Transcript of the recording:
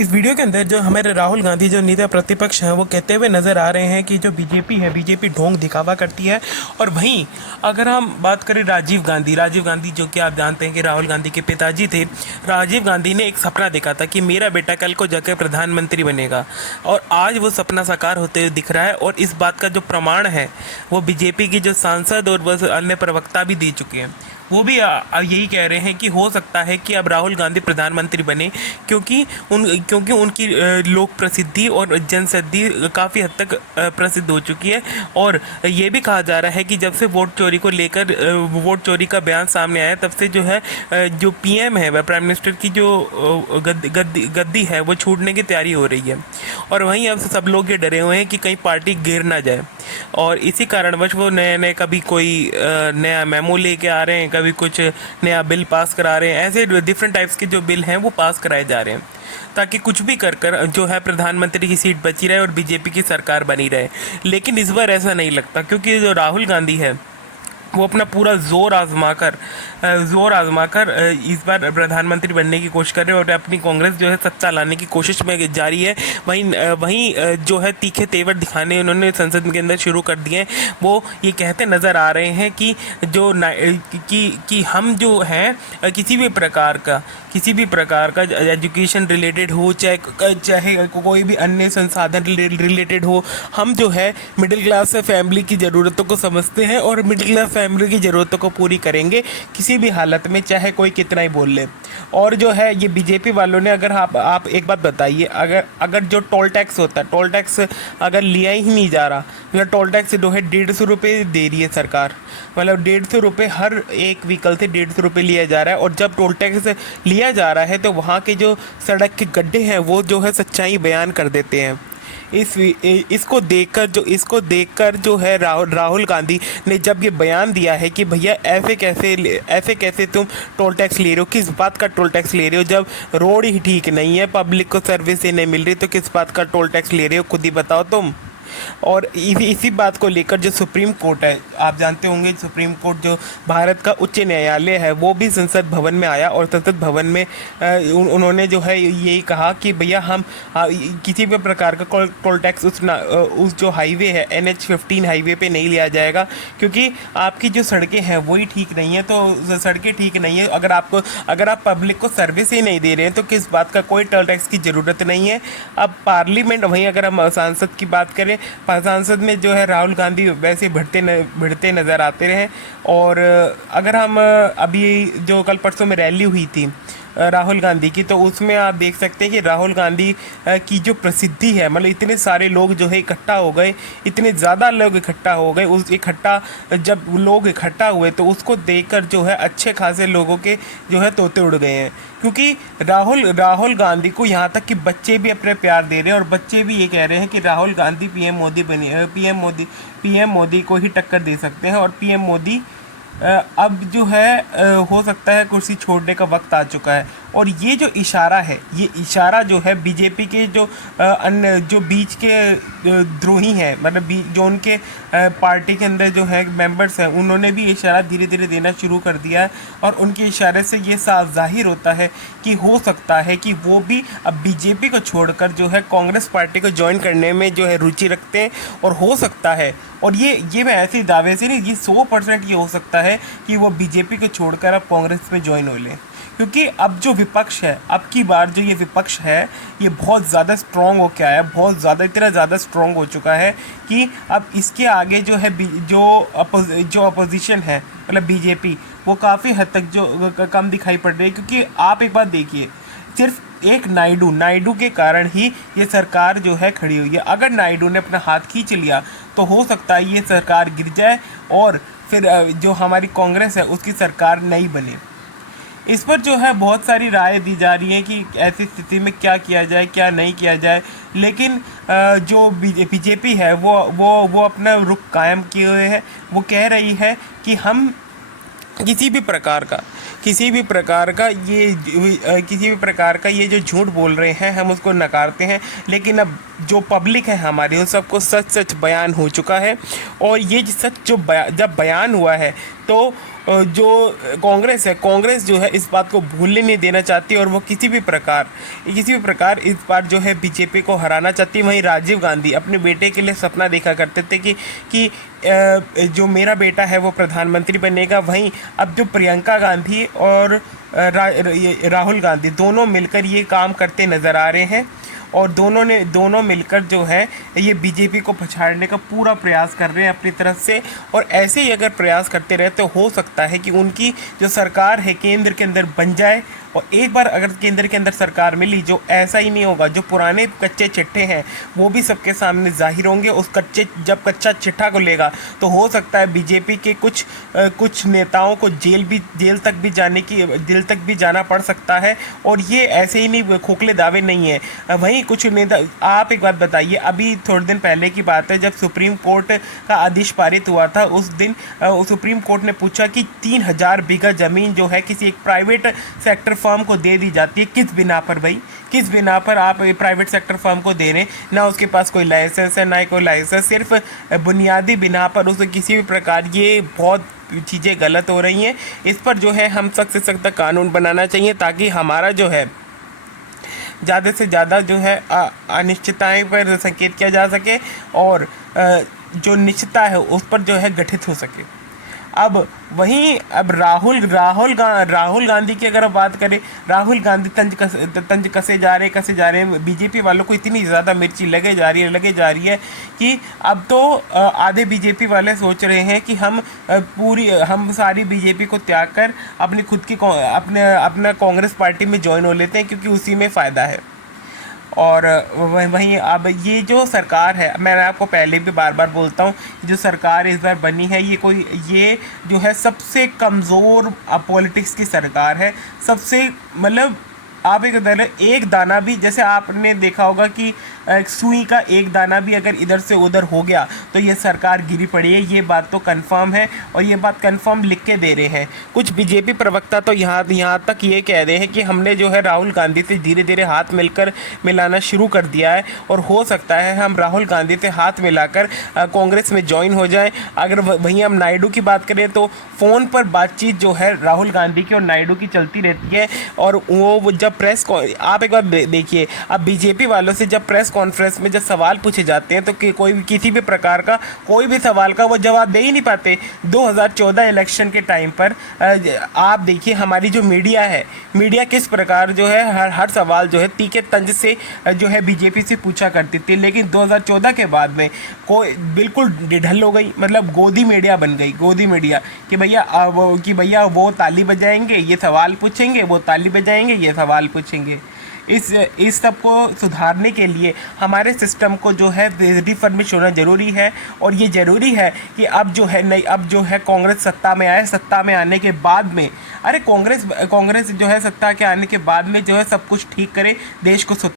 इस वीडियो के अंदर जो हमारे राहुल गांधी जो नेता प्रतिपक्ष हैं वो कहते हुए नज़र आ रहे हैं कि जो बीजेपी है, बीजेपी ढोंग दिखावा करती है। और वहीं अगर हम बात करें राजीव गांधी जो कि आप जानते हैं कि राहुल गांधी के पिताजी थे। राजीव गांधी ने एक सपना देखा था कि मेरा बेटा कल को जाकर प्रधानमंत्री बनेगा, और आज वो सपना साकार होते हुए दिख रहा है। और इस बात का जो प्रमाण है वो बीजेपी की जो सांसद और वह अन्य प्रवक्ता भी दे चुके हैं। वो भी यही कह रहे हैं कि हो सकता है कि अब राहुल गांधी प्रधानमंत्री बने, क्योंकि उनकी लोक प्रसिद्धि और जनसद्धि काफ़ी हद तक प्रसिद्ध हो चुकी है। और ये भी कहा जा रहा है कि जब से वोट चोरी को लेकर वोट चोरी का बयान सामने आया, तब से जो है जो पीएम है वह प्राइम मिनिस्टर की जो गद्दी है वो छूटने की तैयारी हो रही है। और वहीं अब सब लोग ये डरे हुए हैं कि कहीं पार्टी गिर ना जाए, और इसी कारणवश वो नए नए कभी कोई नया मेमो लेके आ रहे हैं, कभी कुछ नया बिल पास करा रहे हैं। ऐसे डिफरेंट टाइप्स के जो बिल हैं वो पास कराए जा रहे हैं, ताकि कुछ भी कर कर जो है प्रधानमंत्री की सीट बची रहे और बीजेपी की सरकार बनी रहे। लेकिन इस बार ऐसा नहीं लगता, क्योंकि जो राहुल गांधी है वो अपना पूरा जोर आजमा कर इस बार प्रधानमंत्री बनने की कोशिश कर रहे हैं, और अपनी कांग्रेस जो है सत्ता लाने की कोशिश में जारी है। वहीं जो है तीखे तेवर दिखाने उन्होंने संसद के अंदर शुरू कर दिए हैं। वो ये कहते नज़र आ रहे हैं कि कि हम जो हैं किसी भी प्रकार का एजुकेशन रिलेटेड हो, चाहे कोई भी अन्य संसाधन रिलेटेड हो, हम जो है मिडिल क्लास फैमिली की ज़रूरतों को समझते हैं और मिडिल क्लास फैमिली की ज़रूरतों को पूरी करेंगे किसी भी हालत में, चाहे कोई कितना ही बोल ले। और जो है ये बीजेपी वालों ने, अगर आप एक बात बताइए, अगर जो टोल टैक्स होता है, टोल टैक्स अगर लिया ही नहीं जा रहा, मतलब टोल टैक्स जो है 150 रुपये दे रही है सरकार, मतलब 150 रुपये हर एक व्हीकल से 150 रुपये लिया जा रहा है। और जब टोल टैक्स लिया जा रहा है तो वहाँ के जो सड़क के गड्ढे हैं वो जो है सच्चाई बयान कर देते हैं। इसको देखकर जो है राहुल गांधी ने जब ये बयान दिया है कि भैया ऐसे कैसे तुम टोल टैक्स ले रहे हो, किस बात का टोल टैक्स ले रहे हो, जब रोड ही ठीक नहीं है, पब्लिक को सर्विस ही नहीं मिल रही, तो किस बात का टोल टैक्स ले रहे हो, खुद ही बताओ तुम। और इसी बात को लेकर जो सुप्रीम कोर्ट है, आप जानते होंगे सुप्रीम कोर्ट जो भारत का उच्च न्यायालय है, वो भी संसद भवन में आया, और संसद भवन में उन्होंने जो है यही कहा कि भैया हम किसी भी प्रकार का टोल टैक्स उस जो हाईवे है NH-15 हाईवे पे नहीं लिया जाएगा, क्योंकि आपकी जो सड़कें हैं वही ठीक नहीं है। तो सड़कें ठीक नहीं है, अगर आप पब्लिक को सर्विस ही नहीं दे रहे हैं तो किस बात का कोई टोल टैक्स की ज़रूरत नहीं है। अब पार्लियामेंट, वहीं अगर हम सांसद की बात करें, सांसद में जो है राहुल गांधी वैसे भिड़ते नज़र आते रहे। और अगर हम अभी जो कल परसों में रैली हुई थी राहुल गांधी की, तो उसमें आप देख सकते हैं कि राहुल गांधी की जो प्रसिद्धि है, मतलब इतने सारे लोग जो है इकट्ठा हो गए, इतने ज़्यादा लोग इकट्ठा हो गए। जब लोग इकट्ठा हुए तो उसको देखकर जो है अच्छे खासे लोगों के जो है तोते उड़ गए हैं, क्योंकि राहुल गांधी को यहाँ तक कि बच्चे भी अपने प्यार दे रहे हैं, और बच्चे भी ये कह रहे हैं कि राहुल गांधी पीएम मोदी को ही टक्कर दे सकते हैं। और पीएम मोदी अब जो है हो सकता है कुर्सी छोड़ने का वक्त आ चुका है। और ये जो इशारा है, ये इशारा जो है बीजेपी के जो अन्य जो बीच के द्रोही हैं, मतलब जो उनके पार्टी के अंदर जो है मेंबर्स हैं, उन्होंने भी इशारा धीरे धीरे देना शुरू कर दिया है। और उनके इशारे से ये साफ जाहिर होता है कि हो सकता है कि वो भी अब बीजेपी को छोड़कर जो है कांग्रेस पार्टी को ज्वाइन करने में जो है रुचि रखते हैं। और हो सकता है, और ये मैं ऐसे दावे से नहीं, ये 100% ये हो सकता है कि वो बीजेपी को छोड़कर अब कांग्रेस में ज्वाइन हो लें, क्योंकि अब जो विपक्ष है, अब की बार जो ये विपक्ष है, ये बहुत ज़्यादा स्ट्रॉन्ग हो के आया, इतना ज़्यादा स्ट्रॉन्ग हो चुका है कि अब इसके आगे जो है जो अपोजिशन है, मतलब बीजेपी, वो काफ़ी हद तक जो कम दिखाई पड़ रही है। क्योंकि आप एक बात देखिए, सिर्फ एक नायडू के कारण ही ये सरकार जो है खड़ी हुई है। अगर नायडू ने अपना हाथ खींच लिया तो हो सकता है ये सरकार गिर जाए और फिर जो हमारी कांग्रेस है उसकी सरकार नहीं बने। इस पर जो है बहुत सारी राय दी जा रही है कि ऐसी स्थिति में क्या किया जाए, क्या नहीं किया जाए। लेकिन जो बीजेपी है वो अपना रुख कायम किए हुए है। वो कह रही है कि हम किसी भी प्रकार का ये जो झूठ बोल रहे हैं हम उसको नकारते हैं। लेकिन अब जो पब्लिक है हमारी, उन सबको सच बयान हो चुका है। और ये सच जब बयान हुआ है तो जो कांग्रेस है, कांग्रेस जो है इस बात को भूलने नहीं देना चाहती और वो किसी भी प्रकार इस बार जो है बीजेपी को हराना चाहती है। वहीं राजीव गांधी अपने बेटे के लिए सपना देखा करते थे कि जो मेरा बेटा है वो प्रधानमंत्री बनेगा। वहीं अब जो प्रियंका गांधी और राहुल गांधी दोनों मिलकर ये काम करते नज़र आ रहे हैं और दोनों मिलकर जो है ये बीजेपी को पछाड़ने का पूरा प्रयास कर रहे हैं अपनी तरफ से। और ऐसे ही अगर प्रयास करते रहे तो हो सकता है कि उनकी जो सरकार है केंद्र के अंदर बन जाए। और एक बार अगर केंद्र के अंदर सरकार मिली, जो ऐसा ही नहीं होगा, जो पुराने कच्चे चिट्ठे हैं वो भी सबके सामने जाहिर होंगे। उस जब कच्चा चिट्ठा को लेगा तो हो सकता है बीजेपी के कुछ नेताओं को जेल तक भी जाना पड़ सकता है। और ये ऐसे ही नहीं खोखले दावे नहीं है। वहीं कुछ नेता, आप एक बात बताइए, अभी थोड़े दिन पहले की बात है जब सुप्रीम कोर्ट का आदेश पारित हुआ था, उस दिन सुप्रीम कोर्ट ने पूछा कि 3000 बीघा ज़मीन जो है किसी एक प्राइवेट सेक्टर फर्म को दे दी जाती है। किस बिना पर भाई, किस बिना पर आप प्राइवेट सेक्टर फर्म को दे रहे हैं? ना उसके पास कोई लाइसेंस है, ना ही कोई लाइसेंस, सिर्फ बुनियादी बिना पर उसे किसी भी प्रकार, ये बहुत चीज़ें गलत हो रही हैं। इस पर जो है हम सख्त से सख्त कानून बनाना चाहिए ताकि हमारा जो है ज़्यादा से ज़्यादा जो है अनिश्चितताएं पर संकेत किया जा सके और जो निश्चितता है उस पर जो है गठित हो सके। अब राहुल गांधी की अगर आप बात करें, राहुल गांधी तंज कसे जा रहे हैं। बीजेपी वालों को इतनी ज़्यादा मिर्ची लगे जा रही है कि अब तो आधे बीजेपी वाले सोच रहे हैं कि हम सारी बीजेपी को त्याग कर अपनी खुद की अपना कांग्रेस पार्टी में ज्वाइन हो लेते हैं क्योंकि उसी में फ़ायदा है। और वहीं अब ये जो सरकार है, मैं आपको पहले भी बार बार बोलता हूँ, जो सरकार इस बार बनी है ये जो है सबसे कमज़ोर पॉलिटिक्स की सरकार है। सबसे मतलब आप एक दाना भी, जैसे आपने देखा होगा कि सुई का एक दाना भी अगर इधर से उधर हो गया तो ये सरकार गिरी पड़ी है। ये बात तो कंफर्म है और ये बात कंफर्म लिख के दे रहे हैं। कुछ बीजेपी प्रवक्ता तो यहाँ तक ये कह रहे हैं कि हमने जो है राहुल गांधी से धीरे धीरे हाथ मिलाना शुरू कर दिया है और हो सकता है हम राहुल गांधी से हाथ मिलाकर कांग्रेस में ज्वाइन हो जाएं। अगर वहीं हम नायडू की बात करें तो फ़ोन पर बातचीत जो है राहुल गांधी की और नायडू की चलती रहती है। और वो जब आप एक बार देखिए, अब बीजेपी वालों से जब प्रेस कॉन्फ्रेंस में जब सवाल पूछे जाते हैं तो किसी भी प्रकार का कोई भी सवाल का वो जवाब दे ही नहीं पाते। 2014 इलेक्शन के टाइम पर आप देखिए हमारी जो मीडिया है, मीडिया किस प्रकार जो है हर सवाल जो है तीखे तंज से जो है बीजेपी से पूछा करती थी। लेकिन 2014 के बाद में कोई बिल्कुल ढिढल हो गई, मतलब गोदी मीडिया बन गई, गोदी मीडिया कि भैया वो ताली बजाएंगे ये सवाल पूछेंगे, वो ताली बजाएंगे ये सवाल पूछेंगे। इस सब को सुधारने के लिए हमारे सिस्टम को जो है रिफॉर्मिश होना ज़रूरी है। और ये ज़रूरी है कि अब जो है कांग्रेस सत्ता में आए। सत्ता में आने के बाद में कांग्रेस जो है सत्ता के आने के बाद में जो है सब कुछ ठीक करे, देश को